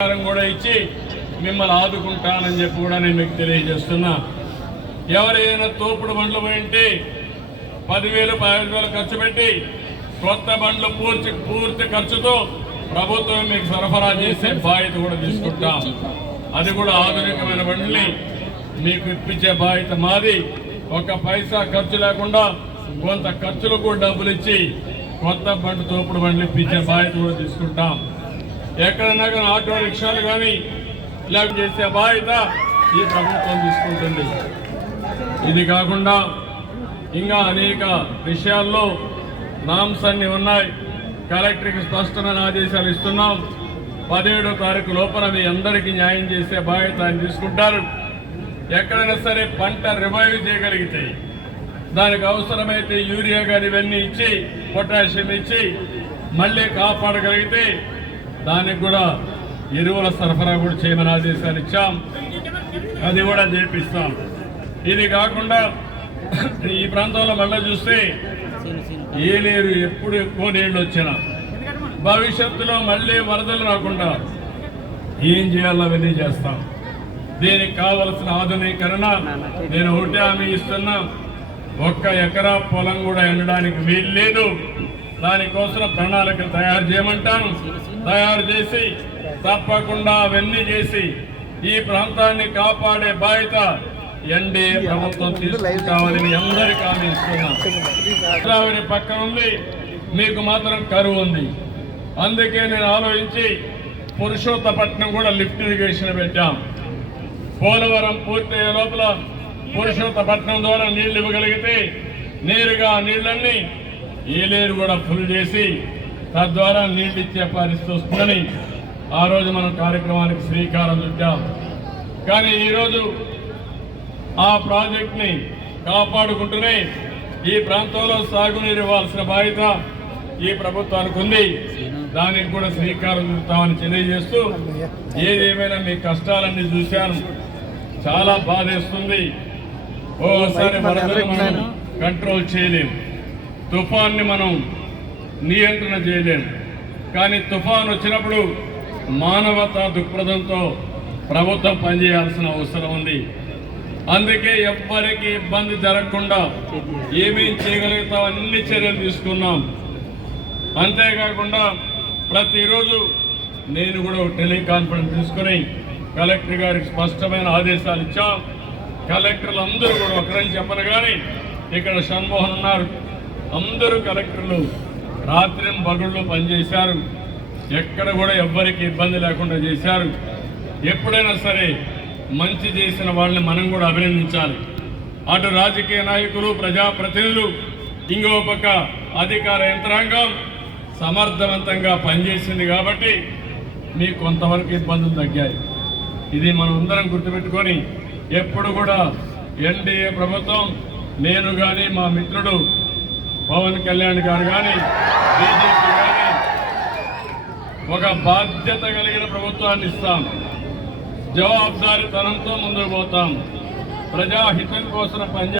కూడా ఇచ్చి మిమ్మల్ని ఆదుకుంటానని చెప్పి కూడా నేను మీకు తెలియజేస్తున్నా. ఎవరైనా తోపుడు బండ్లు పోయింటే 10,000 15,000 ఖర్చు పెట్టి కొత్త బండ్లు పూర్తి ఖర్చుతో ప్రభుత్వం మీకు సరఫరా చేసే బాధ్యత కూడా తీసుకుంటాం. అది కూడా ఆధునికమైన బండ్లని మీకు ఇప్పించే బాధ్యత మాది. ఒక పైసా ఖర్చు లేకుండా కొంత ఖర్చులకు డబ్బులు ఇచ్చి కొత్త బండ్లు తోపుడు బండ్లు ఇప్పించే బాధ్యత కూడా తీసుకుంటాం. ఎక్కడన్నా కానీ ఆటో రిక్షాలు కానీ ఇలా చేసే బాధ్యత ఈ ప్రభుత్వం తీసుకుంటుంది. ఇది కాకుండా ఇంకా అనేక విషయాల్లో నామ్స్ అన్ని ఉన్నాయి. కలెక్టర్కి స్పష్టమైన ఆదేశాలు ఇస్తున్నాం. 17వ తారీఖు లోపల మీ అందరికీ న్యాయం చేసే బాధ్యత ఆయన తీసుకుంటారు. ఎక్కడైనా సరే పంట రివైవ్ చేయగలిగితే దానికి అవసరమైతే యూరియా కానీ ఇవన్నీ ఇచ్చి పొటాషియం ఇచ్చి మళ్ళీ కాపాడగలిగితే దానికి కూడా ఎరువుల సరఫరా కూడా చేయమని ఆదేశాలు ఇచ్చాం. అది కూడా చేపిస్తాం. ఇది కాకుండా ఈ ప్రాంతంలో మళ్ళీ చూస్తే ఏలేరు ఎప్పుడు ఎక్కువ నీళ్లు వచ్చినా భవిష్యత్తులో మళ్ళీ వరదలు రాకుండా ఏం చేయాలో అవన్నీ చేస్తాం. దీనికి కావలసిన ఆధునీకరణ నేను ఒకటే హామీ ఇస్తున్నా. 1 ఎకరా పొలం కూడా ఎండడానికి వీలు లేదు. దానికోసం ప్రణాళిక తయారు చేయమంటాను. తయారు చేసి తప్పకుండా అవన్నీ చేసి ఈ ప్రాంతాన్ని కాపాడే బాధ్యత ఎన్డీఏ ప్రభుత్వం తీసుకుంటామని మీ అందరికీ హామీ ఇస్తున్నా. గోదావరి పక్కన ఉంది, మీకు మాత్రం కరువు ఉంది. అందుకే నేను ఆలోచించి పురుషోత్తపట్నం కూడా లిఫ్ట్ ఇరిగేషన్ పెట్టాం. పోలవరం పూర్తయ్యే లోపల పురుషోత్తపట్నం ద్వారా నీళ్లు ఇవ్వగలిగితే నేరుగా నీళ్ళన్నీ ఏలేరు కూడా ఫుల్ చేసి తద్వారా నీళ్ళు ఇచ్చే పరిస్థితి వస్తుందని ఆ రోజు మనం కార్యక్రమానికి శ్రీకారం చుట్టాం. కానీ ఈరోజు ఆ ప్రాజెక్ట్ని కాపాడుకుంటూనే ఈ ప్రాంతంలో సాగునీరు ఇవ్వాల్సిన బాధ్యత ఈ ప్రభుత్వానికి ఉంది. దానికి కూడా శ్రీకారం చుడతామని తెలియజేస్తూ ఏదేమైనా మీ కష్టాలన్నీ చూశాను. చాలా బాధేస్తుంది. ఓసారి వరదలు మనం కంట్రోల్ చేయలేం, తుఫాన్ని మనం నియంత్రణ చేయలేం. కానీ తుఫాన్ వచ్చినప్పుడు మానవతా దృక్పథంతో ప్రభుత్వం పనిచేయాల్సిన అవసరం ఉంది. అందుకే ఎవ్వరికి ఇబ్బంది జరగకుండా ఏమేం చేయగలుగుతాం అన్ని చర్యలు తీసుకున్నాం. అంతేకాకుండా ప్రతిరోజు నేను కూడా టెలికాన్ఫరెన్స్ తీసుకుని కలెక్టర్ గారికి స్పష్టమైన ఆదేశాలు ఇచ్చాం. కలెక్టర్లు అందరూ కూడా ఒకరని చెప్పను కానీ ఇక్కడ షణ్మోహన్ ఉన్నారు, అందరూ కలెక్టర్లు రాత్రి పగళ్ళు పనిచేశారు. ఎక్కడ కూడా ఎవ్వరికి ఇబ్బంది లేకుండా చేశారు. ఎప్పుడైనా సరే మంచి చేసిన వాళ్ళని మనం కూడా అభినందించాలి. అటు రాజకీయ నాయకులు, ప్రజాప్రతినిధులు, ఇంకో పక్క అధికార యంత్రాంగం సమర్థవంతంగా పనిచేసింది కాబట్టి మీకు కొంతవరకు ఇబ్బందులు తగ్గాయి. ఇది మనం అందరం గుర్తుపెట్టుకొని ఎప్పుడు కూడా ఎన్డీఏ ప్రభుత్వం, నేను కానీ మా మిత్రుడు పవన్ కళ్యాణ్ గారు కానీ బీజేపీ కానీ ఒక బాధ్యత కలిగిన ప్రభుత్వాన్ని ఇస్తాం. జవాబుదారీతనంతో ముందుకు పోతాం. ప్రజాహితం కోసం పనిచేస్తాం.